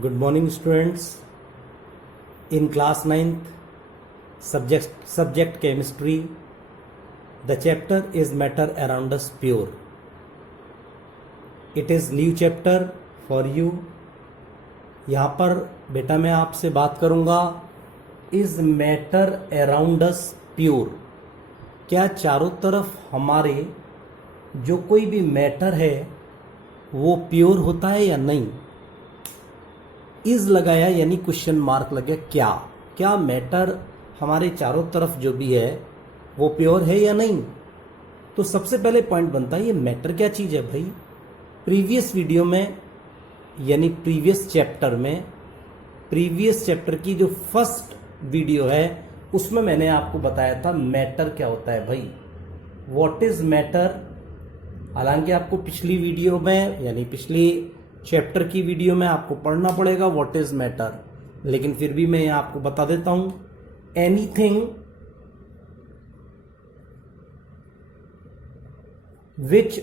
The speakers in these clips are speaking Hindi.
Good morning, students. In class 9th, subject chemistry, the chapter is matter around us pure. It is new chapter for you. यहाँ पर बेटा मैं आपसे बात करूँगा is matter around us pure. क्या चारों तरफ हमारे जो कोई भी मैटर है वो प्योर होता है या नहीं। इज लगाया यानी क्वेश्चन मार्क लग गया। क्या मैटर हमारे चारों तरफ जो भी है वो प्योर है या नहीं। तो सबसे पहले पॉइंट बनता है ये मैटर क्या चीज़ है भाई। प्रीवियस वीडियो में यानी प्रीवियस चैप्टर की जो फर्स्ट वीडियो है उसमें मैंने आपको बताया था मैटर क्या होता है भाई, व्हाट इज मैटर। हालांकि आपको पिछली वीडियो में यानी पिछली चैप्टर की वीडियो में आपको पढ़ना पड़ेगा व्हाट इज मैटर, लेकिन फिर भी मैं यहाँ आपको बता देता हूं anything which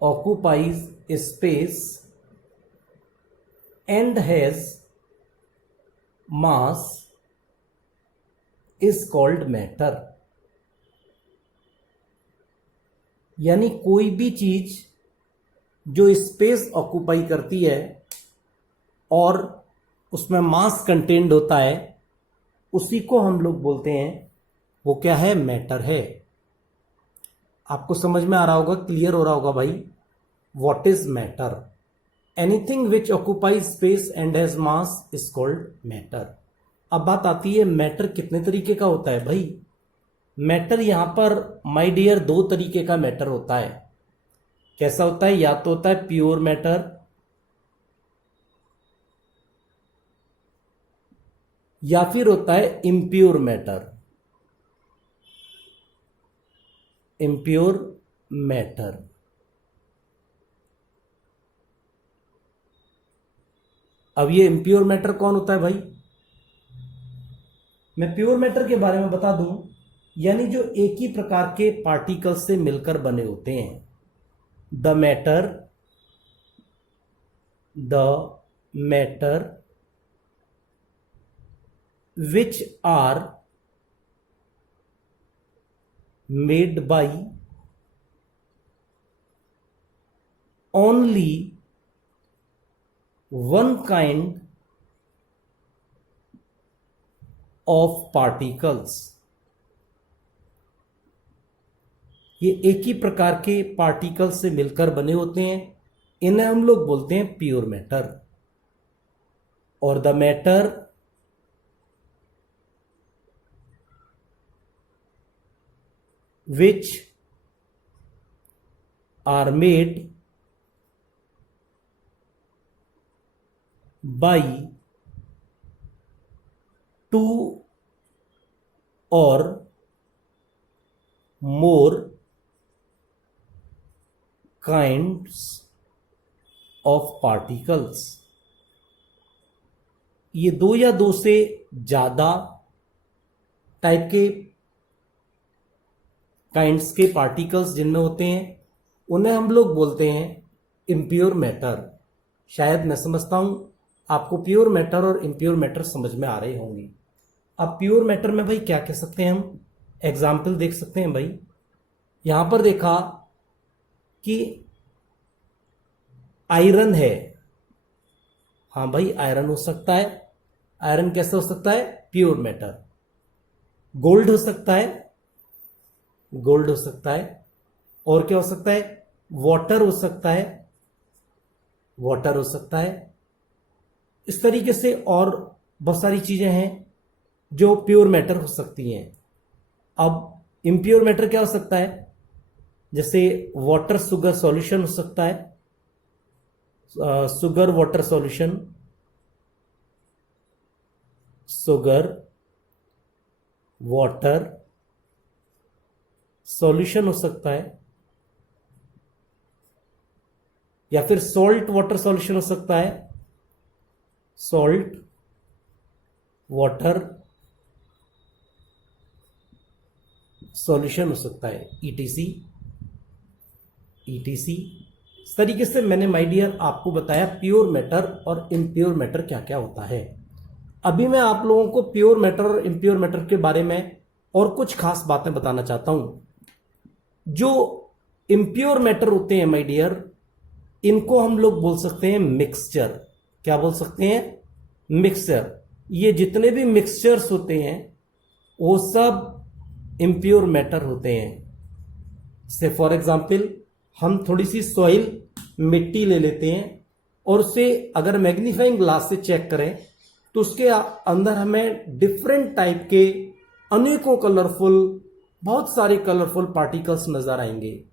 occupies space and has mass is called matter। यानी कोई भी चीज जो स्पेस ऑक्यूपाई करती है और उसमें मास कंटेंट होता है उसी को हम लोग बोलते हैं वो क्या है, मैटर है। आपको समझ में आ रहा होगा, क्लियर हो रहा होगा भाई, what is matter. Anything which occupies space and has mass is called matter. अब बात आती है मैटर कितने तरीके का होता है भाई। मैटर यहां पर माय डियर दो तरीके का मैटर होता है। कैसा होता है, या तो होता है प्योर मैटर या फिर होता है इम्प्योर मैटर। इम्प्योर मैटर अब ये इम्प्योर मैटर कौन होता है भाई। मैं प्योर मैटर के बारे में बता दूं, यानी जो एक ही प्रकार के पार्टिकल से मिलकर बने होते हैं। The matter which are made by only one kind of particles। ये एक ही प्रकार के पार्टिकल से मिलकर बने होते हैं, इन्हें हम लोग बोलते हैं प्योर मैटर। और the matter which are made by two or more kinds of particles। ये दो या दो से ज्यादा टाइप के काइंड्स के पार्टिकल्स जिनमें होते हैं उन्हें हम लोग बोलते हैं इम्प्योर मैटर। शायद मैं समझता हूं आपको प्योर मैटर और इम्प्योर मैटर समझ में आ रहे होंगे। अब प्योर मैटर में भाई क्या कह सकते हैं हम, एग्जाम्पल देख सकते हैं भाई। यहां पर देखा कि आयरन है, हाँ भाई आयरन हो सकता है। आयरन कैसे हो सकता है, प्योर मैटर। गोल्ड हो सकता है, गोल्ड हो सकता है। और क्या हो सकता है, वाटर हो सकता है, वाटर हो सकता है। इस तरीके से और बहुत सारी चीजें हैं जो प्योर मैटर हो सकती हैं। अब इम्प्योर मैटर क्या हो सकता है, जैसे वाटर शुगर सॉल्यूशन हो सकता है, sugar water solution, sugar water solution हो सकता है, या फिर सॉल्ट वाटर सॉल्यूशन हो सकता है, सॉल्ट वाटर सॉल्यूशन हो सकता है, ईटीसी। ETC। इस तरीके से मैंने माय डियर आपको बताया प्योर मैटर और इम्प्योर मैटर क्या क्या होता है। अभी मैं आप लोगों को प्योर मैटर और इम्प्योर मैटर के बारे में और कुछ खास बातें बताना चाहता हूं। जो इम्प्योर मैटर होते हैं माय डियर, इनको हम लोग बोल सकते हैं मिक्सचर। क्या बोल सकते हैं? मिक्सचर। ये जितने भी मिक्सचर्स होते हैं वो सब इम्प्योर मैटर होते हैं। से फॉर एग्जाम्पल हम थोड़ी सी सॉइल मिट्टी ले लेते हैं और उसे अगर मैग्नीफाइंग ग्लास से चेक करें तो उसके अंदर हमें डिफरेंट टाइप के अनेकों कलरफुल, बहुत सारे कलरफुल पार्टिकल्स नजर आएंगे।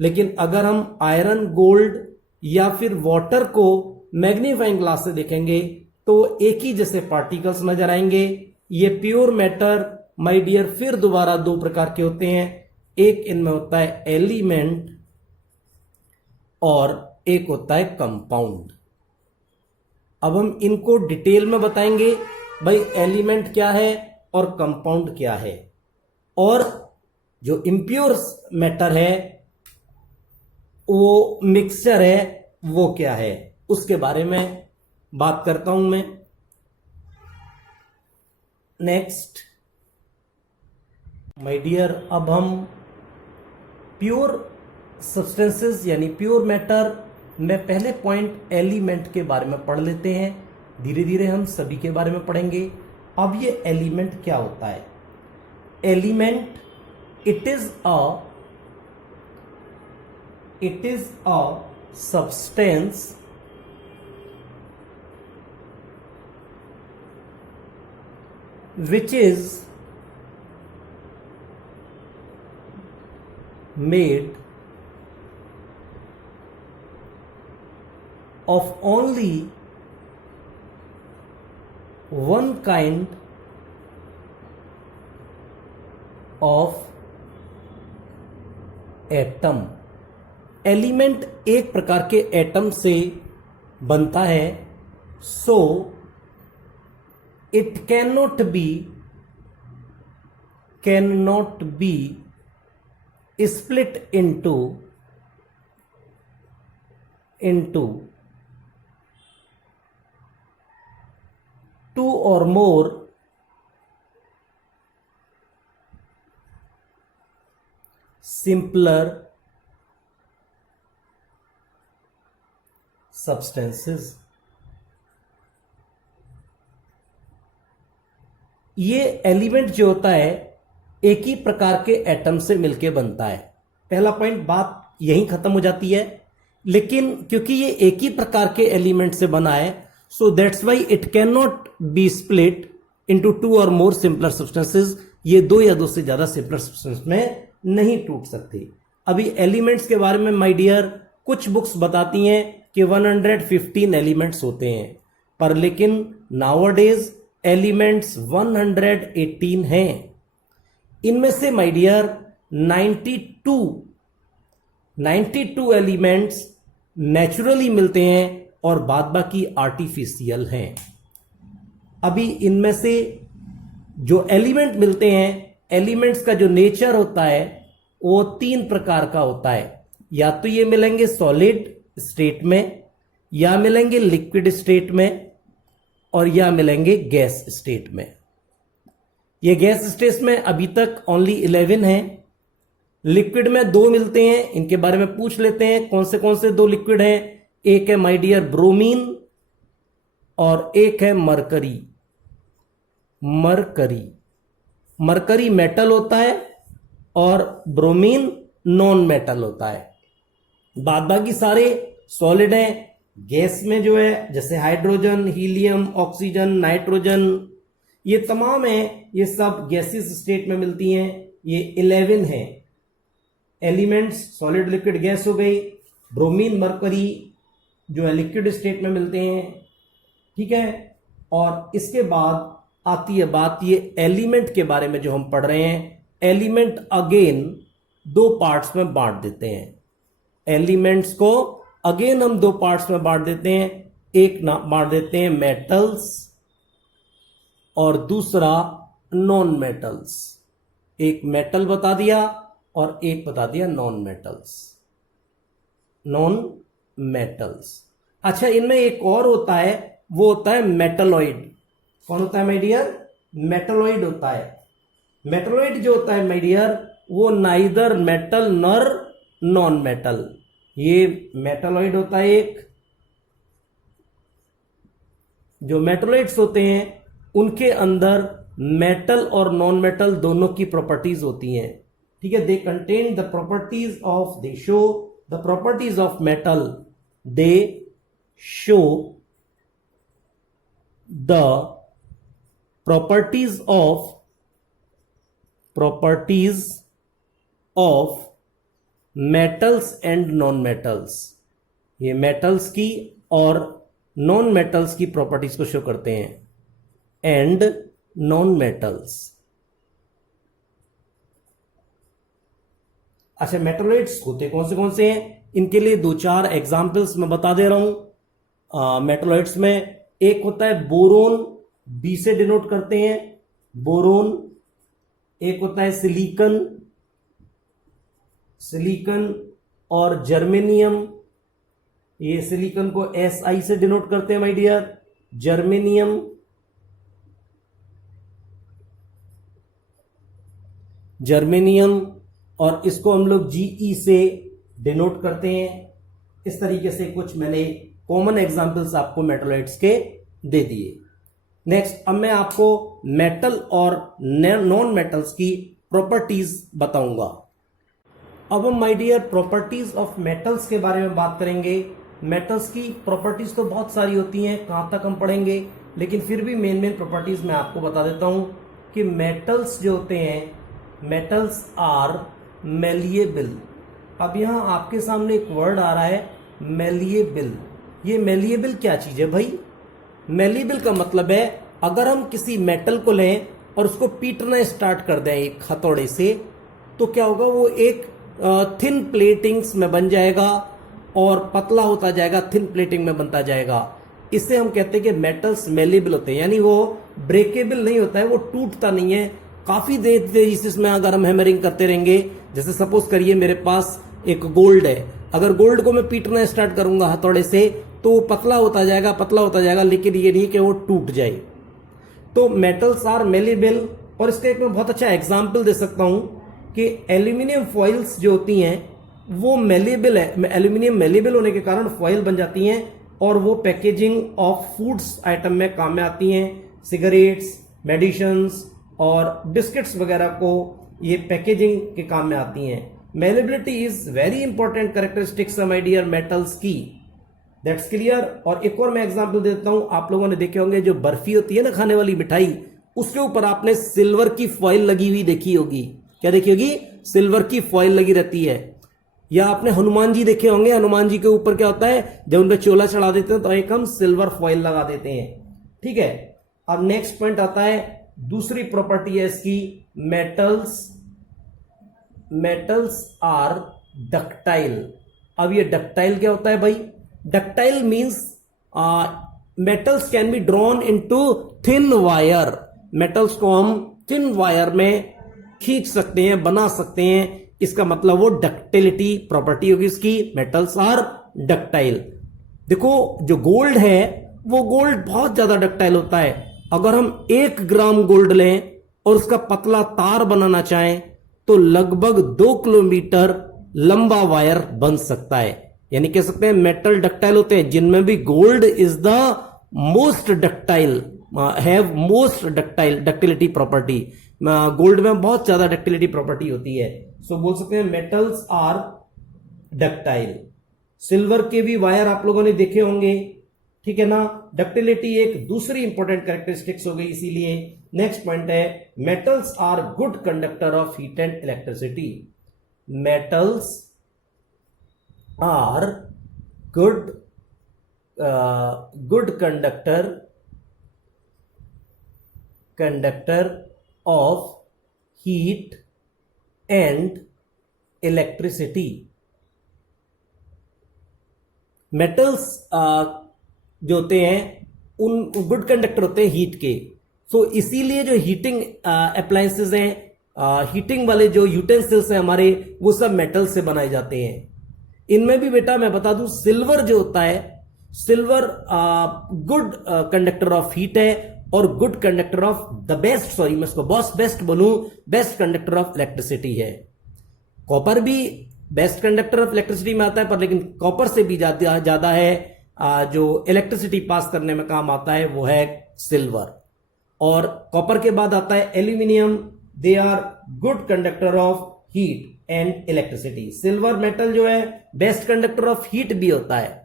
लेकिन अगर हम आयरन, गोल्ड या फिर वाटर को मैग्नीफाइंग ग्लास से देखेंगे तो एक ही जैसे पार्टिकल्स नजर आएंगे। ये प्योर मैटर माय डियर फिर दोबारा दो प्रकार के होते हैं। एक इनमें होता है एलिमेंट और एक होता है कंपाउंड। अब हम इनको डिटेल में बताएंगे भाई एलिमेंट क्या है और कंपाउंड क्या है, और जो इम्प्योर मैटर है वो मिक्सचर है वो क्या है, उसके बारे में बात करता हूं मैं। नेक्स्ट माय डियर, अब हम प्योर सब्सटेंसेस यानी प्योर मैटर में पहले पॉइंट एलिमेंट के बारे में पढ़ लेते हैं। धीरे धीरे हम सभी के बारे में पढ़ेंगे। अब ये एलिमेंट क्या होता है? Element it is a substance which is made of only one kind of atom. Element एक प्रकार के एटम से बनता है, सो it cannot be split into two or more simpler substances। ये एलिमेंट जो होता है एक ही प्रकार के एटम से मिलके बनता है। पहला पॉइंट, बात यहीं खत्म हो जाती है। लेकिन क्योंकि ये एक ही प्रकार के एलिमेंट से बना है, so that's why it can not be split into two और मोर सिंपलर सब्सटेंसेस। ये दो या दो से ज्यादा सिंपलर सब्सटेंस में नहीं टूट सकते। अभी एलिमेंट्स के बारे में माय डियर कुछ बुक्स बताती हैं कि 115 एलिमेंट्स होते हैं, पर लेकिन नाउअडेज एलिमेंट्स 118 हैं। इनमें से माय डियर 92 एलिमेंट्स नेचुरली मिलते हैं और बाद बाकी आर्टिफिशियल हैं। अभी इनमें से जो एलिमेंट मिलते हैं, एलिमेंट्स का जो नेचर होता है वो तीन प्रकार का होता है। या तो ये मिलेंगे सॉलिड स्टेट में, या मिलेंगे लिक्विड स्टेट में, और या मिलेंगे गैस स्टेट में। ये गैस स्टेट में अभी तक ओनली 11 हैं। लिक्विड में 2 मिलते हैं, इनके बारे में पूछ लेते हैं कौन से 2 लिक्विड हैं। एक है माय डियर ब्रोमीन और एक है मरकरी। मरकरी मेटल होता है और ब्रोमीन नॉन मेटल होता है। बाद बाकी सारे सॉलिड हैं। गैस में जो है जैसे हाइड्रोजन, हीलियम, ऑक्सीजन, नाइट्रोजन, ये तमाम है, ये सब गैसेस स्टेट में मिलती हैं। ये 11 हैं एलिमेंट्स। सॉलिड, लिक्विड, गैस हो गई। ब्रोमीन, मरकरी जो है लिक्विड स्टेट में मिलते हैं, ठीक है। और इसके बाद आती है बात ये एलिमेंट के बारे में जो हम पढ़ रहे हैं। एलिमेंट अगेन 2 पार्ट्स में बांट देते हैं। एलिमेंट्स को अगेन हम 2 पार्ट्स में बांट देते हैं। एक ना बांट देते हैं मेटल्स और दूसरा नॉन मेटल्स। एक मेटल बता दिया और एक बता दिया नॉन मेटल्स। Non metals. अच्छा, इनमें एक और होता है, वो होता है मेटलॉइड। कौन होता है माय डियर? मेटलॉइड होता है। मेटलॉइड जो होता है माय डियर, वो नाइदर मेटल नर नॉन मेटल। ये मेटलॉइड होता है एक। जो मेटलॉइड्स होते हैं उनके अंदर मेटल और नॉन मेटल दोनों की प्रॉपर्टीज होती हैं। ठीक है, they contain the properties of, they show the properties of metal, they show the properties of metals and non metals. ये मेटल्स की और नॉन मेटल्स की प्रॉपर्टीज को शो करते हैं। And non metals. अच्छा, मेटलॉइड्स होते कौन से हैं? इनके लिए दो चार एग्जाम्पल्स मैं बता दे रहा हूं। मेटलॉइड्स में एक होता है बोरोन, बी से डिनोट करते हैं, बोरोन। एक होता है सिलिकन, सिलिकन और जर्मेनियम। ये सिलिकन को SI से डिनोट करते हैं माय डियर, जर्मेनियम। जर्मेनियम, और इसको हम लोग GE से डिनोट करते हैं। इस तरीके से कुछ मैंने कॉमन एग्जांपल्स आपको मेटलॉइड्स के दे दिए। नेक्स्ट, अब मैं आपको मेटल और नॉन मेटल्स की प्रॉपर्टीज बताऊंगा। अब हम my dear properties of metals के बारे में बात करेंगे। मेटल्स की प्रॉपर्टीज तो बहुत सारी होती हैं, कहां तक हम पढ़ेंगे, लेकिन फिर भी मेन प्रॉपर्टीज मैं आपको बता देता हूं कि मेटल्स जो होते हैं, मेटल्स आर मेलिएबल। अब यहां आपके सामने एक वर्ड आ रहा है मेलिएबल। ये मेलिएबल क्या चीज है भाई? मेलिएबल का मतलब है अगर हम किसी मेटल को लें और उसको पीटना स्टार्ट कर दें एक हथौड़े से, तो क्या होगा, वो एक थिन प्लेटिंग्स में बन जाएगा और पतला होता जाएगा, थिन प्लेटिंग में बनता जाएगा। इससे हम कहते हैं कि मेटल्स मेलिएबल होते हैं, यानी वो ब्रेकेबल नहीं होता है, वो टूटता नहीं है। काफी देर तेजी से इसमें अगर हम हैमरिंग करते रहेंगे, जैसे सपोज करिए मेरे पास एक गोल्ड है, अगर गोल्ड को मैं पीटना स्टार्ट करूंगा हथौड़े से, तो वो पतला होता जाएगा, पतला होता जाएगा, लेकिन ये नहीं कि वो टूट जाए। तो मेटल्स आर मेलिएबल। और इसका एक मैं बहुत अच्छा एग्जांपल दे सकता हूं कि एल्यूमिनियम फॉइल्स जो होती हैं वो मेलिएबल है। एल्यूमिनियम मेलिएबल होने के कारण फॉइल बन जाती हैं और वो पैकेजिंग ऑफ फूड्स आइटम में काम में आती हैं। सिगरेट्स, मेडिसिन्स और बिस्किट्स वगैरह को ये पैकेजिंग के काम में आती हैं। Malleability is very important characteristics my dear metals की, दैट्स क्लियर। और एक और मैं एग्जांपल देता हूं, आप लोगों ने देखे होंगे जो बर्फी होती है ना, खाने वाली मिठाई, उसके ऊपर आपने सिल्वर की फॉइल लगी हुई देखी होगी। क्या देखी होगी? सिल्वर की फॉइल लगी रहती है। या आपने हनुमान जी देखे होंगे, हनुमान जी के ऊपर क्या होता है, जब उनका चोला चढ़ा देते हैं तो एक हम सिल्वर फॉइल लगा देते हैं। ठीक है, अब नेक्स्ट पॉइंट आता है, दूसरी प्रॉपर्टी है इसकी, मेटल्स आर डक्टाइल। अब ये डक्टाइल क्या होता है भाई? Ductile means metals can be drawn into thin wire. Metals को हम थिन वायर में खींच सकते हैं, बना सकते हैं। इसका मतलब वो डक्टिलिटी प्रॉपर्टी होगी इसकी, मेटल्स आर डक्टाइल। देखो, जो गोल्ड है वो गोल्ड बहुत ज्यादा डक्टाइल होता है। अगर हम 1 ग्राम गोल्ड लें और उसका पतला तार बनाना चाहें तो लगभग 2 किलोमीटर लंबा वायर बन सकता है। यानी कह सकते हैं मेटल डक्टाइल होते हैं, जिनमें भी gold is the most ductile, have most ductility property. Gold में बहुत ज्यादा डक्टिलिटी प्रॉपर्टी होती है। सो बोल सकते हैं मेटल्स आर डक्टाइल। सिल्वर के भी वायर आप लोगों ने देखे होंगे, ठीक है ना। डक्टिलिटी एक दूसरी इंपॉर्टेंट कैरेक्टरिस्टिक्स हो गई। इसीलिए नेक्स्ट पॉइंट है, metals are good conductor of heat and electricity. Metals are good conductor of heat and electricity. Metals जो होते हैं उन गुड कंडक्टर होते हैं हीट के। सो इसीलिए जो हीटिंग अप्लायंसेस हैं, हीटिंग वाले जो यूटेंसिल्स हैं हमारे, वो सब मेटल से बनाए जाते हैं। इनमें भी बेटा मैं बता दूं, सिल्वर जो होता है, silver good conductor of heat है और good conductor of the best, sorry मैं इसको बेस्ट बोलूं, बेस्ट कंडक्टर ऑफ इलेक्ट्रिसिटी है। कॉपर भी बेस्ट कंडक्टर ऑफ इलेक्ट्रिसिटी में आता है, पर लेकिन कॉपर से भी ज्यादा है जो इलेक्ट्रिसिटी पास करने में काम आता है वो है सिल्वर। और कॉपर के बाद आता है aluminium, they are good conductor of heat and electricity. Silver metal जो है बेस्ट कंडक्टर ऑफ हीट भी होता है,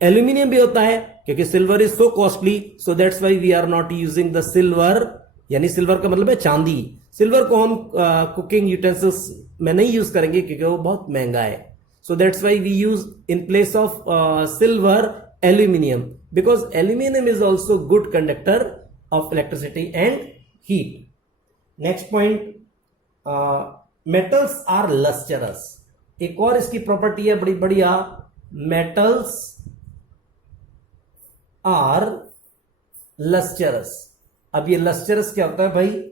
एल्यूमिनियम भी होता है, क्योंकि silver is so costly, so that's why we are not using the silver, यानी सिल्वर का मतलब है चांदी। सिल्वर को हम कुकिंग यूटेंसिल्स में नहीं यूज करेंगे क्योंकि वो बहुत महंगा है, so that's why we use in place of silver aluminium, because aluminium is also good conductor of electricity and heat. Next point, metals are lustrous. एक और इसकी प्रॉपर्टी है बड़ी बढ़िया, मेटल्स आर लस्टरस। अब ये लस्टरस क्या होता है भाई?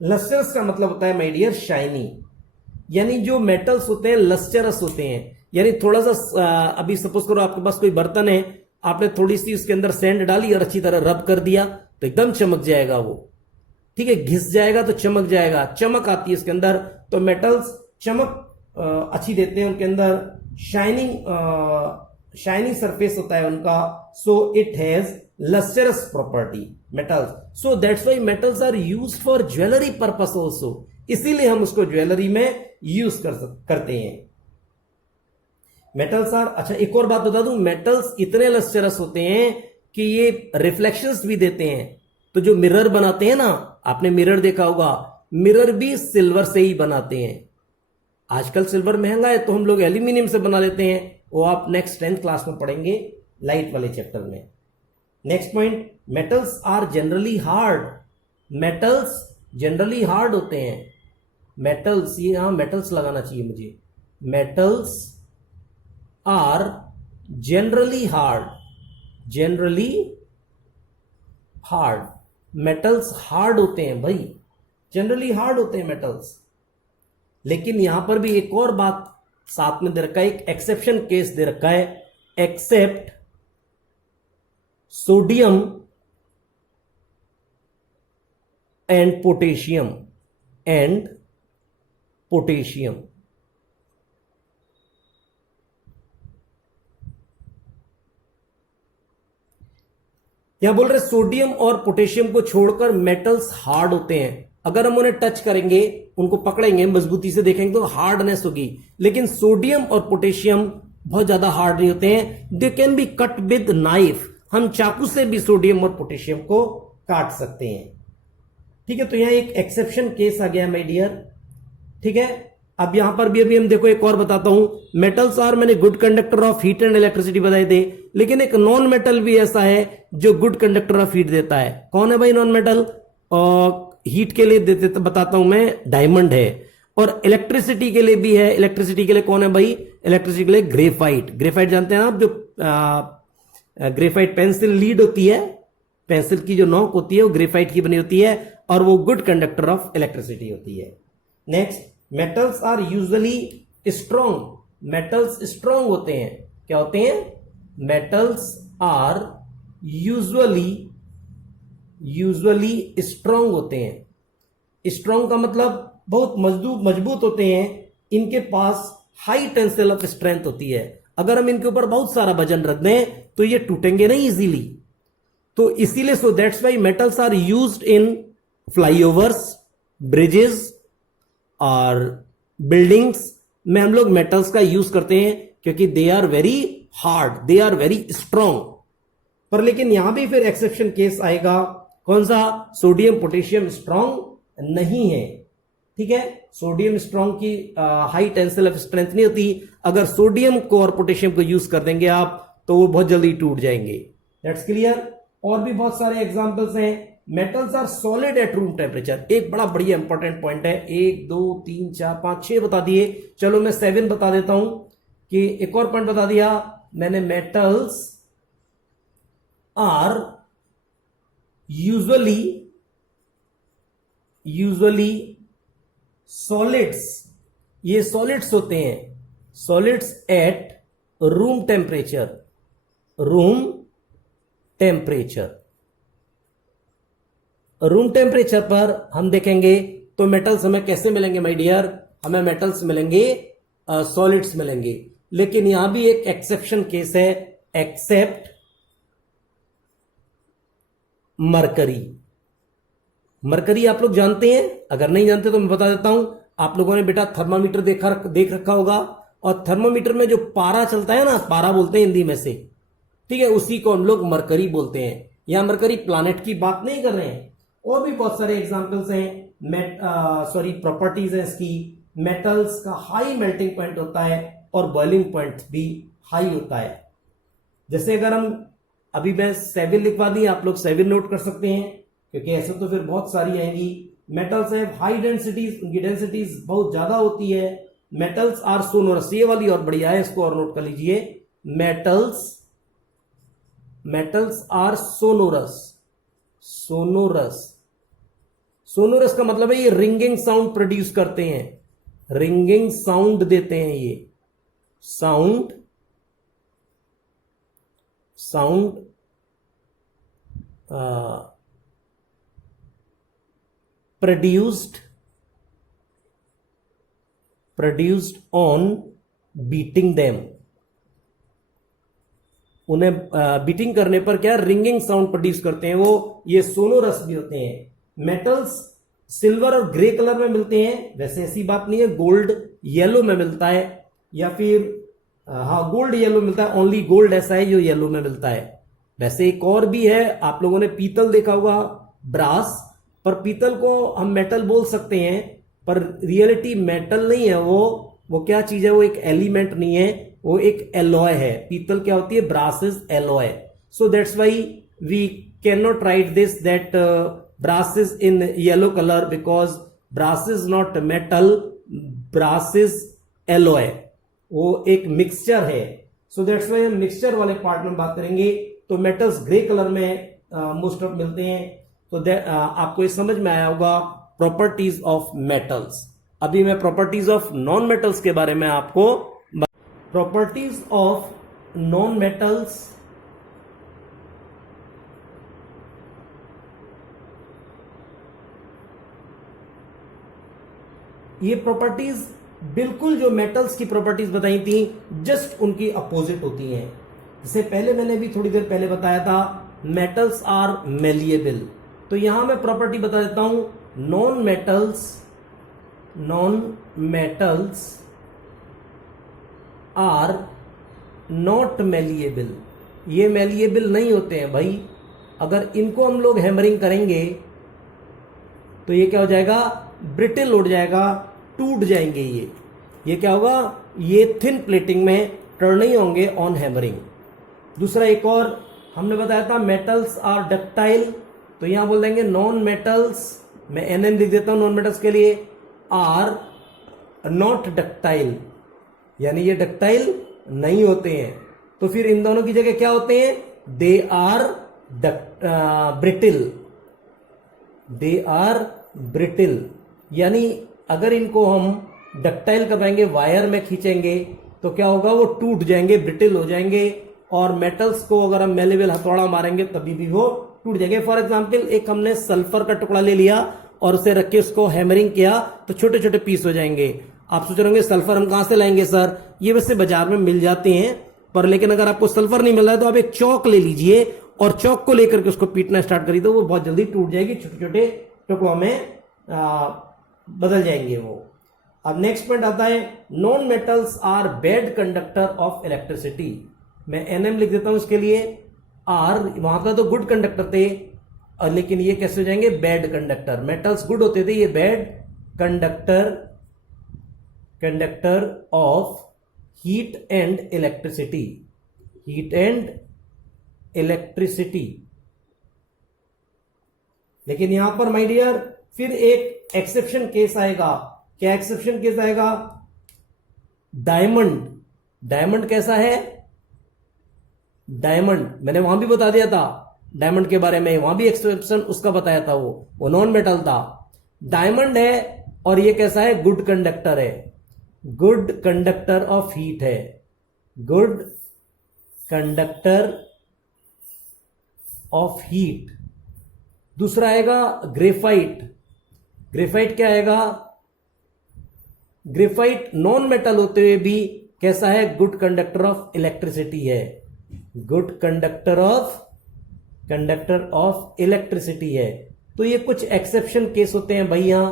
लस्टरस का मतलब होता है माय डियर शाइनी, यानी जो मेटल्स होते हैं लस्टरस होते हैं, यानी थोड़ा सा अभी सपोज करो आपके पास कोई बर्तन है, आपने थोड़ी सी उसके अंदर सैंड डाली और अच्छी तरह रब कर दिया तो एकदम चमक जाएगा वो, ठीक है, घिस जाएगा तो चमक जाएगा, चमक आती है उसके अंदर। तो मेटल्स चमक अच्छी देते हैं, उनके अंदर शाइनिंग सरफेस होता है उनका, so it has lustrous property metals. So that's why metals are used for jewellery purpose also, इसीलिए हम उसको ज्वेलरी में यूज करते हैं। मेटल्स आर, अच्छा एक और बात बता दूं, मेटल्स इतने लस्टरस होते हैं कि ये रिफ्लेक्शंस भी देते हैं। तो जो मिरर बनाते हैं ना, आपने मिरर देखा होगा, मिरर भी सिल्वर से ही बनाते हैं। आजकल सिल्वर महंगा है तो हम लोग एल्यूमिनियम से बना लेते हैं, वो आप नेक्स्ट 10th क्लास में पढ़ेंगे लाइट वाले चैप्टर में। Next point, metals are generally hard. Metals generally hard होते हैं। मेटल्स, ये यहां मेटल्स लगाना चाहिए मुझे, metals are generally hard, generally hard. Metals hard होते हैं भाई, जनरली हार्ड होते हैं मेटल्स। लेकिन यहां पर भी एक और बात साथ में दे रखा है, एक एक्सेप्शन केस दे रखा है, except sodium and potassium, and potassium. यहां बोल रहे सोडियम और पोटेशियम को छोड़कर मेटल्स हार्ड होते हैं। अगर हम उन्हें टच करेंगे, उनको पकड़ेंगे, मजबूती से देखेंगे तो हार्डनेस होगी, लेकिन सोडियम और पोटेशियम बहुत ज्यादा हार्ड नहीं होते हैं। They can be cut with knife, हम चाकू से भी सोडियम और पोटेशियम को काट सकते हैं, ठीक है। तो यहां एक एक्सेप्शन केस आ गया माय डियर, ठीक है। अब यहां पर भी अभी हम देखो एक और बताता हूं, मेटल्स आर, मैंने good conductor of heat and electricity बताए थे, लेकिन एक नॉन मेटल भी ऐसा है जो गुड कंडक्टर ऑफ हीट देता है। कौन है भाई नॉन मेटल? हीट के लिए देते बताता हूं मैं, डायमंड है। और इलेक्ट्रिसिटी के लिए भी है। इलेक्ट्रिसिटी के लिए कौन है भाई? इलेक्ट्रिसिटी के लिए ग्रेफाइट। ग्रेफाइट जानते हैं आप, जो ग्रेफाइट पेंसिल लीड होती है, पेंसिल की जो नोक होती है वो ग्रेफाइट की बनी होती है, और वो गुड कंडक्टर ऑफ इलेक्ट्रिसिटी होती है। Next, metals are usually strong. Metals strong होते हैं। क्या होते हैं? मेटल्स आर यूजुअली स्ट्रॉन्ग होते हैं। स्ट्रॉन्ग का मतलब बहुत मजबूत होते हैं, इनके पास हाई टेंसिल ऑफ स्ट्रेंथ होती है। अगर हम इनके ऊपर बहुत सारा वजन रख दें तो ये टूटेंगे नहीं इजीली। तो इसीलिए, so that's why metals are used in flyovers, bridges और बिल्डिंग्स में हम लोग मेटल्स का यूज करते हैं, क्योंकि they are very hard, they are very strong. पर लेकिन यहां भी फिर एक्सेप्शन केस आएगा, कौन सा? सोडियम पोटेशियम स्ट्रॉन्ग नहीं है, ठीक है। सोडियम स्ट्रॉन्ग की हाई टेंसिल ऑफ स्ट्रेंथ नहीं होती। अगर सोडियम को और पोटेशियम को यूज कर देंगे आप तो वो बहुत जल्दी टूट जाएंगे। That's clear. और भी बहुत सारे एग्जांपल्स हैं। Metals are solid at room temperature. एक बड़ा बढ़िया इंपॉर्टेंट पॉइंट है। 1 2 3 4 5 6 बता दिए, चलो मैं 7 बता देता हूं कि एक और पॉइंट बता दिया मैंने। मेटल्स आर यूजुअली सॉलिड्स ये सॉलिड्स होते हैं, solids eight room temperature, room temperature. Room temperature पर हम देखेंगे तो मेटल्स हमें कैसे मिलेंगे माय डियर, हमें मेटल्स मिलेंगे, सॉलिड्स मिलेंगे। लेकिन यहां भी एक एक्सेप्शन केस है, एक्सेप्ट मरकरी। मरकरी आप लोग जानते हैं, अगर नहीं जानते तो मैं बता देता हूं। आप लोगों ने बेटा थर्मामीटर देख रखा होगा, और थर्मामीटर में जो पारा चलता है ना, पारा बोलते हैं हिंदी में से, ठीक है, उसी को हम लोग मरकरी बोलते हैं। यहां मरकरी प्लैनेट की बात नहीं कर रहे हैं, और भी बहुत सारे एग्जांपल्स हैं, प्रॉपर्टीज है इसकी। मेटल्स का हाई मेल्टिंग पॉइंट होता है और बॉइलिंग पॉइंट भी हाई होता है। जैसे अगर हम अभी मैं 7 लिखवा दी, आप लोग 7 नोट कर सकते हैं, क्योंकि ऐसे तो फिर बहुत सारी आएंगी। मेटल्स है हाई डेंसिटीज, उनकी डेंसिटीज बहुत ज्यादा होती है। मेटल्स आर सोनोरस, ये वाली और बढ़िया है, इसको और नोट कर लीजिए। Metals are sonorous, sonorous. Sonorous का मतलब है ये रिंगिंग साउंड प्रोड्यूस करते हैं, रिंगिंग साउंड देते हैं, ये sound produced on beating them। उन्हें बीटिंग करने पर क्या रिंगिंग साउंड प्रोड्यूस करते हैं वो, ये सोनोरस भी होते हैं। मेटल्स सिल्वर और ग्रे कलर में मिलते हैं, वैसे ऐसी बात नहीं है, गोल्ड येलो में मिलता है, या फिर हाँ गोल्ड येलो मिलता है, ओनली गोल्ड ऐसा है जो येलो में मिलता है। वैसे एक और भी है, आप लोगों ने पीतल देखा होगा, ब्रास, पर पीतल को हम मेटल बोल सकते हैं, पर रियलिटी मेटल नहीं है वो क्या चीज है, वो एक एलिमेंट नहीं है, वो एक एलॉय है। पीतल क्या होती है, brass is alloy. So that's why we can not write this that brass is in yellow colour, because brass is not metal, brass is alloy, वो एक मिक्सचर है। सो दैट्स वाई हम मिक्सचर वाले पार्ट में बात करेंगे। तो मेटल्स ग्रे कलर में मोस्ट ऑफ मिलते हैं। तो आपको ये समझ में आया होगा प्रॉपर्टीज ऑफ मेटल्स। अभी मैं प्रॉपर्टीज ऑफ नॉन मेटल्स के बारे में आपको, प्रॉपर्टीज ऑफ नॉन मेटल्स, ये प्रॉपर्टीज बिल्कुल जो मेटल्स की प्रॉपर्टीज बताई थी, जस्ट उनकी अपोजिट होती हैं। जैसे पहले मैंने भी थोड़ी देर पहले बताया था, मेटल्स आर मेलिएबल। तो यहां मैं प्रॉपर्टी बता देता हूं, non metals are not malleable. ये मेलिएबल नहीं होते हैं भाई। अगर इनको हम लोग हैमरिंग करेंगे तो ये क्या हो जाएगा, ब्रिटिल उड़ जाएगा, टूट जाएंगे। ये क्या होगा, ये थिन प्लेटिंग में टर्न नहीं होंगे ऑन हैमरिंग। दूसरा एक और हमने बताया था, मेटल्स आर डक्टाइल। तो यहां बोल देंगे नॉन मेटल्स, मैं NN लिख देता हूं नॉन मेटल्स के लिए, आर नॉट डक्टाइल, यानी ये डक्टाइल नहीं होते हैं। तो फिर इन दोनों की जगह क्या होते हैं, they are brittle, they are brittle. यानी अगर इनको हम डक्टाइल करवाएंगे, वायर में खींचेंगे, तो क्या होगा, वो टूट जाएंगे, ब्रिटिल हो जाएंगे। और मेटल्स को अगर हम मेलेबल हथौड़ा मारेंगे तभी भी वो टूट जाएंगे। फॉर एग्जांपल, एक हमने सल्फर का टुकड़ा ले लिया और उसे रख के उसको हैमरिंग किया तो छोटे छोटे पीस हो जाएंगे। आप सोच रहे होंगे सल्फर हम कहां से लाएंगे सर, ये वैसे बाजार में मिल जाते हैं, पर लेकिन अगर आपको सल्फर नहीं मिल रहा है तो आप एक चौक ले लीजिए और चौक को लेकर के उसको पीटना स्टार्ट करिए, तो वो बहुत जल्दी टूट जाएगी, छोटे छोटे टुकड़ों में बदल जाएंगे वो। अब नेक्स्ट पॉइंट आता है, non metals are bad conductor of electricity. मैं NM लिख देता हूं इसके लिए। आर वहां का तो गुड कंडक्टर थे, लेकिन ये कैसे हो जाएंगे, बैड कंडक्टर। मेटल्स गुड होते थे, ये bad conductor of heat and electricity, heat and electricity. लेकिन यहां पर माय डियर फिर एक एक्सेप्शन केस आएगा। क्या एक्सेप्शन केस आएगा, डायमंड। डायमंड कैसा है, डायमंड मैंने वहां भी बता दिया था डायमंड के बारे में, वहां भी एक्सेप्शन उसका बताया था, वो नॉन मेटल था। डायमंड है और ये कैसा है, गुड कंडक्टर है। गुड कंडक्टर ऑफ हीट है, गुड कंडक्टर ऑफ हीट। दूसरा आएगा ग्रेफाइट। ग्रेफाइट क्या आएगा? ग्रेफाइट नॉन मेटल होते हुए भी कैसा है? गुड कंडक्टर ऑफ इलेक्ट्रिसिटी है, गुड कंडक्टर ऑफ इलेक्ट्रिसिटी है। तो ये कुछ एक्सेप्शन केस होते हैं भाई यहां,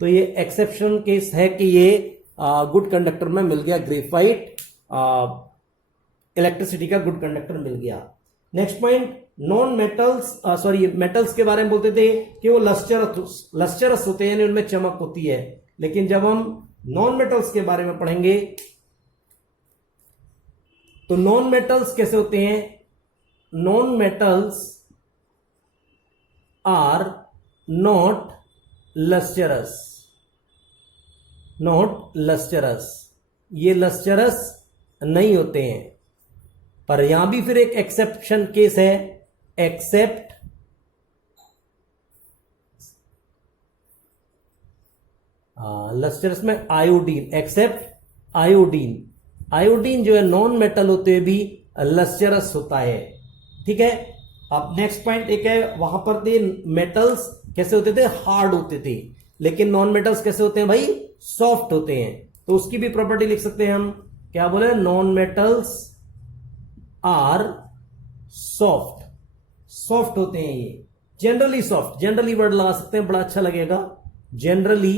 तो ये एक्सेप्शन केस है कि ये गुड कंडक्टर में मिल गया ग्रेफाइट, इलेक्ट्रिसिटी का गुड कंडक्टर मिल गया। Next point, non metals, sorry metals के बारे में बोलते थे कि वो लस्चरस होते हैं, उनमें चमक होती है। लेकिन जब हम नॉन मेटल्स के बारे में पढ़ेंगे तो नॉन मेटल्स कैसे होते हैं? Non metals are not lustrous, not lustrous, ये लस्चरस नहीं होते हैं। पर यहां भी फिर एक एक्सेप्शन केस है, एक्सेप्ट लस्टरस में आयोडीन, एक्सेप्ट आयोडीन। आयोडीन जो है नॉन मेटल होते हुए भी लस्टरस होता है। ठीक है, अब नेक्स्ट पॉइंट एक है, वहां पर थे मेटल्स कैसे होते थे? हार्ड होते थे। लेकिन नॉन मेटल्स कैसे होते हैं भाई? सॉफ्ट होते हैं। तो उसकी भी प्रॉपर्टी लिख सकते हैं हम, क्या बोले? Non metals are soft, soft होते हैं ये, जनरली सॉफ्ट। जनरली वर्ड लगा सकते हैं, बड़ा अच्छा लगेगा। जनरली,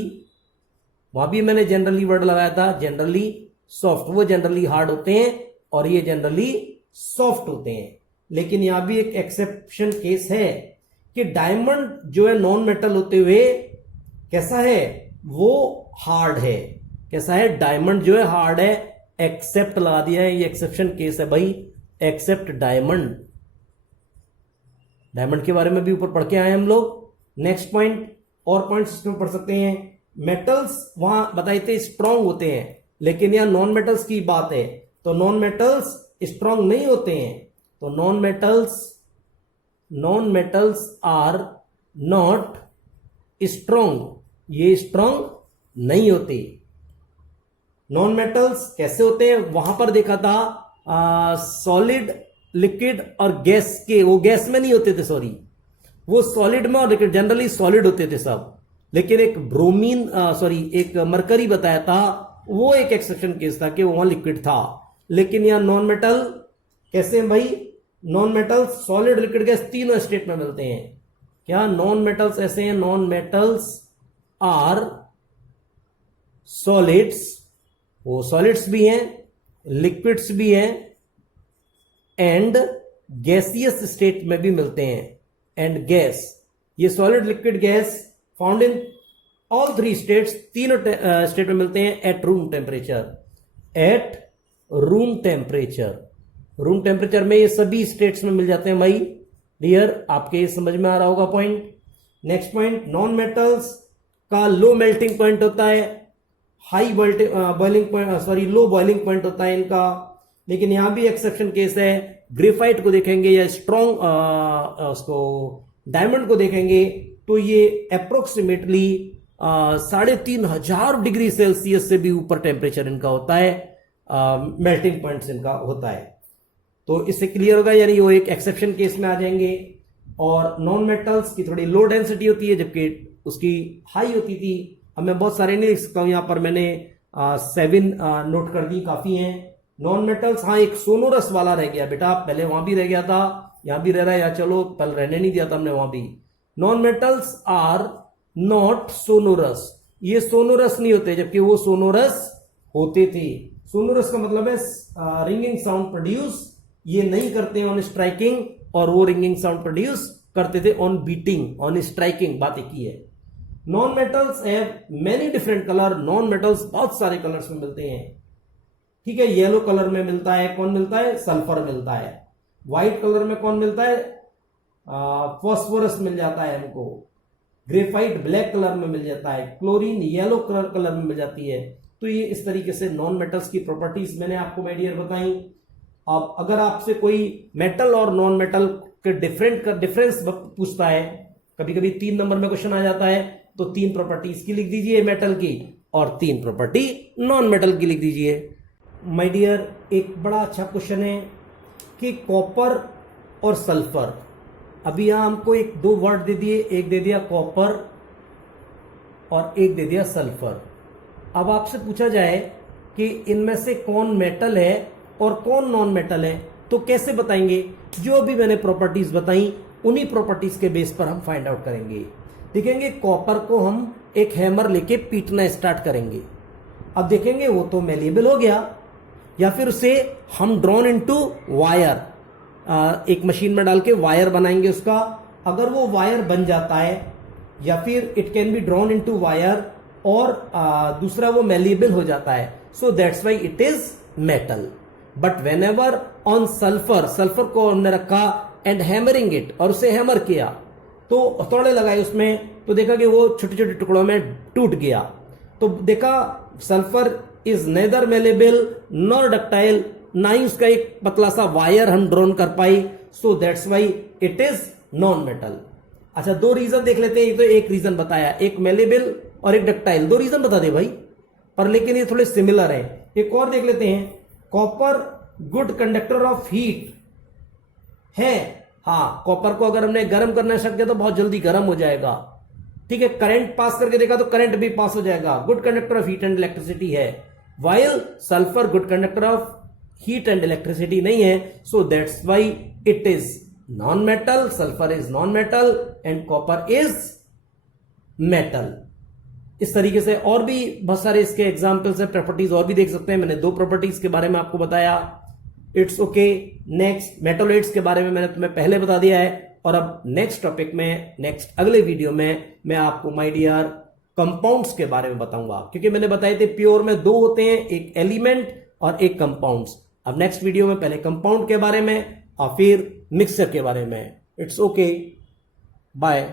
वहां भी मैंने जनरली वर्ड लगाया था, जनरली सॉफ्ट। वो जनरली हार्ड होते हैं और ये जनरली सॉफ्ट होते हैं। लेकिन यहां भी एक एक्सेप्शन केस है कि डायमंड जो है नॉन मेटल होते हुए कैसा है? वो हार्ड है। कैसा है? डायमंड जो है हार्ड है। एक्सेप्ट लगा दिया है, ये एक्सेप्शन केस है भाई, एक्सेप्ट डायमंड। डायमंड के बारे में भी ऊपर पढ़ के आए हम लोग। नेक्स्ट पॉइंट, और पॉइंट्स इसमें पढ़ सकते हैं। मेटल्स वहां बताए थे स्ट्रांग होते हैं, लेकिन यहां नॉन मेटल्स की बात है, तो नॉन मेटल्स स्ट्रांग नहीं होते हैं। तो non metals are not strong, ये स्ट्रांग नहीं होते। नॉन मेटल्स कैसे होते हैं? वहां पर देखा था सॉलिड, लिक्विड और गैस के, वो गैस में नहीं होते थे, सॉरी, वो सॉलिड में और लिक्विड, जनरली सॉलिड होते थे सब। लेकिन एक ब्रोमीन, एक मरकरी बताया था, वो एक एक्सेप्शन केस था कि वहां लिक्विड था। लेकिन यहां नॉन मेटल कैसे हैं भाई? Non metals solid, liquid, gas तीनों स्टेट में मिलते हैं। क्या नॉन मेटल्स ऐसे हैं? नॉन मेटल्स आर सॉलिड्स, वो सॉलिड्स भी हैं, लिक्विड्स भी हैं, एंड गैसियस स्टेट में भी मिलते हैं, एंड गैस। ये solid, liquid, gas found in all three states, तीनों स्टेट में मिलते हैं eight room temperature, eight room temperature. Room temperature में ये सभी स्टेट्स में मिल जाते हैं भाई। डियर, आपके ये समझ में आ रहा होगा point. Next point, non metals का लो मेल्टिंग पॉइंट होता है, high boiling point, low boiling point होता है इनका। लेकिन यहां भी एक्सेप्शन केस है। ग्रेफाइट को देखेंगे या स्ट्रॉन्ग उसको डायमंड को देखेंगे तो ये अप्रोक्सीमेटली 3,500 डिग्री सेल्सियस से भी ऊपर टेम्परेचर इनका होता है, मेल्टिंग पॉइंट्स इनका होता है। तो इससे क्लियर होगा, यानी वो एक एक्सेप्शन केस में आ जाएंगे। और नॉन मेटल्स की थोड़ी लो डेंसिटी होती है जबकि उसकी हाई होती थी। अब मैं बहुत सारे नहीं लिख सकता हूं, यहां पर मैंने 7 नोट कर दी, काफी हैं। नॉन मेटल्स, हाँ एक सोनोरस वाला रह गया बेटा, पहले वहां भी रह गया था, यहां भी रह रहा है, या चलो कल रहने नहीं दिया था हमने वहां भी। Non metals are not sonorous, ये सोनोरस नहीं होते जबकि वो सोनोरस होते थे। सोनोरस का मतलब है रिंगिंग साउंड प्रोड्यूस, ये नहीं करते ऑन स्ट्राइकिंग, और वो रिंगिंग साउंड प्रोड्यूस करते थे ऑन बीटिंग, ऑन स्ट्राइकिंग, बात एक ही है। Non metals have many different colour, non metals बहुत सारे कलर्स में मिलते हैं। ठीक है, येलो कलर में मिलता है, कौन मिलता है? सल्फर मिलता है। व्हाइट कलर में कौन मिलता है? फॉस्फोरस मिल जाता है हमको। ग्रेफाइट ब्लैक कलर में मिल जाता है। क्लोरीन येलो कलर में मिल जाती है। तो ये इस तरीके से नॉन मेटल्स की प्रॉपर्टीज मैंने आपको माय डियर बताई। अब अगर आपसे कोई मेटल और नॉन मेटल के डिफरेंस पूछता है, कभी कभी 3 नंबर में क्वेश्चन आ जाता है, तो 3 प्रॉपर्टीज की लिख दीजिए मेटल की, और 3 प्रॉपर्टी नॉन मेटल की लिख दीजिए। माय डियर, एक बड़ा अच्छा क्वेश्चन है कि कॉपर और सल्फर, अभी यहां हमको एक 2 वर्ड दे दिए, एक दे दिया कॉपर और एक दे दिया सल्फर। अब आपसे पूछा जाए कि इनमें से कौन मेटल है और कौन नॉन मेटल है, तो कैसे बताएंगे? जो भी मैंने प्रॉपर्टीज बताई उन्हीं प्रॉपर्टीज के बेस पर हम फाइंड आउट करेंगे। देखेंगे कॉपर को हम एक हैमर लेके पीटना स्टार्ट करेंगे। अब देखेंगे वो तो मेलेबल हो गया, या फिर उसे हम ड्रॉन इनटू वायर, एक मशीन में डाल के वायर बनाएंगे उसका। अगर वो वायर बन जाता है, या फिर it can be drawn into wire, और दूसरा वो मेलेबल हो जाता है, so that's why it is metal. But when ever on sulphur, sulphur को हमने रखा एंड हैमरिंग इट, और उसे हैमर किया, तो हथौड़े लगाए उसमें, तो देखा कि वो छोटे छोटे टुकड़ों में टूट गया। तो देखा sulphur is nether malleable nor ductile, ना ही उसका एक पतला सा वायर हम ड्रॉन कर पाई, so that's why it is non metal. अच्छा, 2 रीजन देख लेते हैं। तो एक रीजन बताया, एक मेलेबल और एक डक्टाइल, 2 रीजन बता दे भाई, पर लेकिन ये थोड़े सिमिलर है। एक और देख लेते हैं, copper good conductor of heat है। हाँ, कॉपर को अगर हमने गर्म करना शक किया तो बहुत जल्दी गर्म हो जाएगा। ठीक है, करंट पास करके देखा तो करंट भी पास हो जाएगा, good conductor of heat and electricity है। While sulphur good conductor of heat and electricity नहीं है, so that's why it is non metal. Sulphur is non metal and copper is metal. इस तरीके से और भी बहुत सारे इसके एग्जाम्पल्स है, प्रॉपर्टीज और भी देख सकते हैं। मैंने 2 प्रॉपर्टीज के बारे में आपको बताया, इट्स ओके। नेक्स्ट मेटोलाइट्स के बारे में मैंने तुम्हें पहले बता दिया है, और अब नेक्स्ट टॉपिक में, नेक्स्ट अगले वीडियो में मैं आपको माय डियर कंपाउंड्स के बारे में बताऊंगा, क्योंकि मैंने बताए थे प्योर में 2 होते हैं, एक एलिमेंट और एक कंपाउंड्स। अब नेक्स्ट वीडियो में पहले कंपाउंड के बारे में और फिर मिक्सचर के बारे में। It's okay, bye.